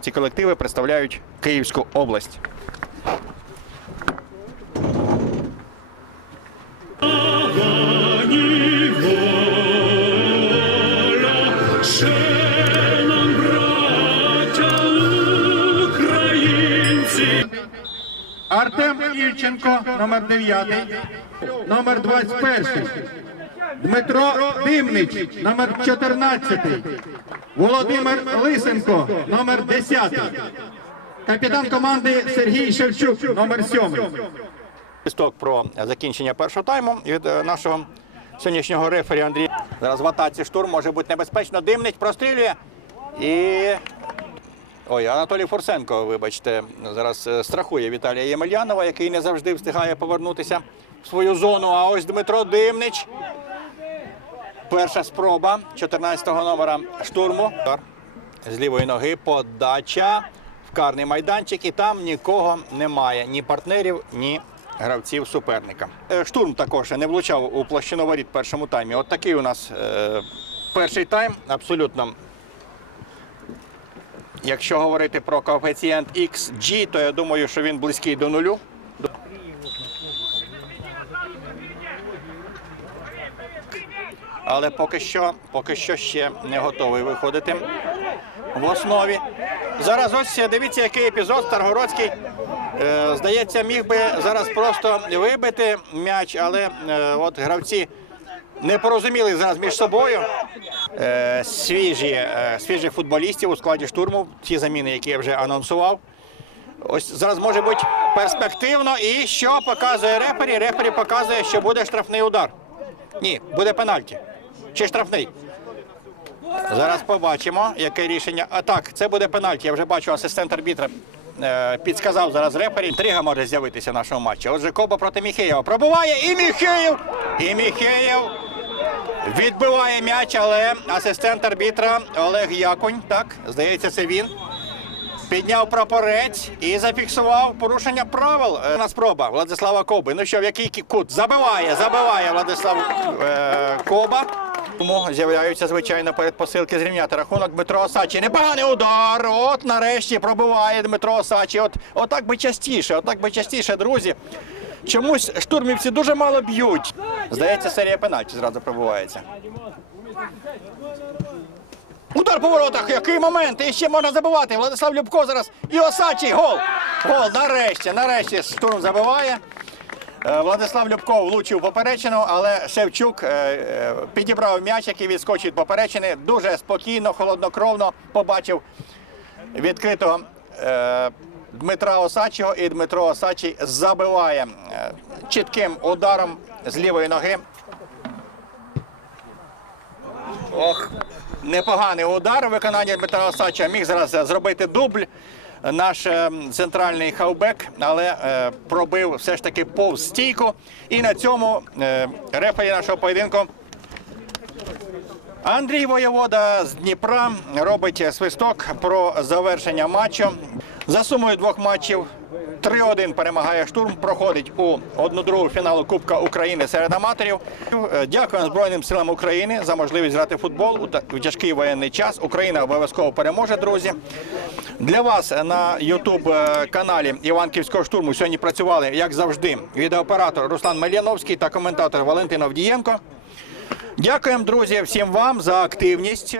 Ці колективи представляють Київську область. Артем Ільченко, номер 9, номер 21. Дмитро Димнич, номер 14. Володимир Лисенко, номер 10. Капітан команди Сергій Шевчук, номер 7. Листок про закінчення першого тайму від е, нашого сьогоднішнього рефері Андрія. Зараз в атаці штурм може бути небезпечно. Димнич прострілює. І. Ой, Анатолій Фурсенко, вибачте, зараз е, страхує Віталія Ємельянова, який не завжди встигає повернутися в свою зону. А ось Дмитро Димнич. Перша спроба 14-го номера штурму. З лівої ноги подача в карний майданчик, і там нікого немає. Ні партнерів, ні гравців суперника. Е, Штурм також не влучав у площину воріт першому таймі. От такий у нас е, перший тайм. Абсолютно. Якщо говорити про коефіцієнт XG, то я думаю, що він близький до нулю. Але поки що, поки що ще не готовий виходити в основі. Зараз ось дивіться, який епізод Старгородський. Е, здається, міг би зараз просто вибити м'яч, але е, от гравці не порозуміли зараз між собою. Е, свіжі, свіжих футболістів у складі штурму, ті заміни, які я вже анонсував. Ось зараз може бути перспективно. І що показує рефері? Рефері показує, що буде штрафний удар. Ні, буде пенальті. Чи штрафний? Зараз побачимо, яке рішення. А так, це буде пенальті. Я вже бачу, асистент арбітра е, підсказав зараз рефері. Інтрига може з'явитися в нашому матчі. Отже, Коба проти Міхеєва. Пробуває і Міхеєв! І Міхеєв відбиває м'яч, але асистент арбітра Олег Якунь, так, здається, це він. Підняв прапорець і зафіксував порушення правил. Е, На спроба Владислава Коби. Ну що, в який кут? Забиває, забиває Владислав е, Коба. Тому з'являються, звичайно, передпосилки зрівняти рахунок Дмитро Осачі. Непоганий удар. От нарешті пробиває Дмитро Осачі. От, отак би частіше, отак би частіше, друзі. Чомусь штурмівці дуже мало б'ють. Здається, серія пенальті зразу пробувається. Удар по воротах, який момент! І ще можна забивати. Владислав Любко зараз і Осачий. Гол! Гол! Нарешті, нарешті штурм забиває. Е, Владислав Любко влучив поперечину, але Шевчук е, е, підібрав м'яч, який відскочив від поперечини. Дуже спокійно, холоднокровно побачив відкритого Дмитра Осачого. І Дмитро Осачий забиває чітким ударом з лівої ноги. Ох, непоганий удар у виконанні Дмитра Осача. Міг зараз зробити дубль. Наш е, центральний хавбек, але е, пробив все ж таки повз стійку. І на цьому е, рефері нашого поєдинку Андрій Воєвода з Дніпра робить свисток про завершення матчу. За сумою двох матчів 3-1 перемагає штурм. Проходить у одну-другу фіналу Кубка України серед аматорів. Е, Дякуємо Збройним силам України за можливість грати в футбол у тяжкий воєнний час. Україна обов'язково переможе, друзі. Для вас на Ютуб е, каналі Іванківського штурму сьогодні працювали, як завжди, відеооператор Руслан Мельяновський та коментатор Валентин Овдієнко. Дякуємо, друзі, всім вам за активність.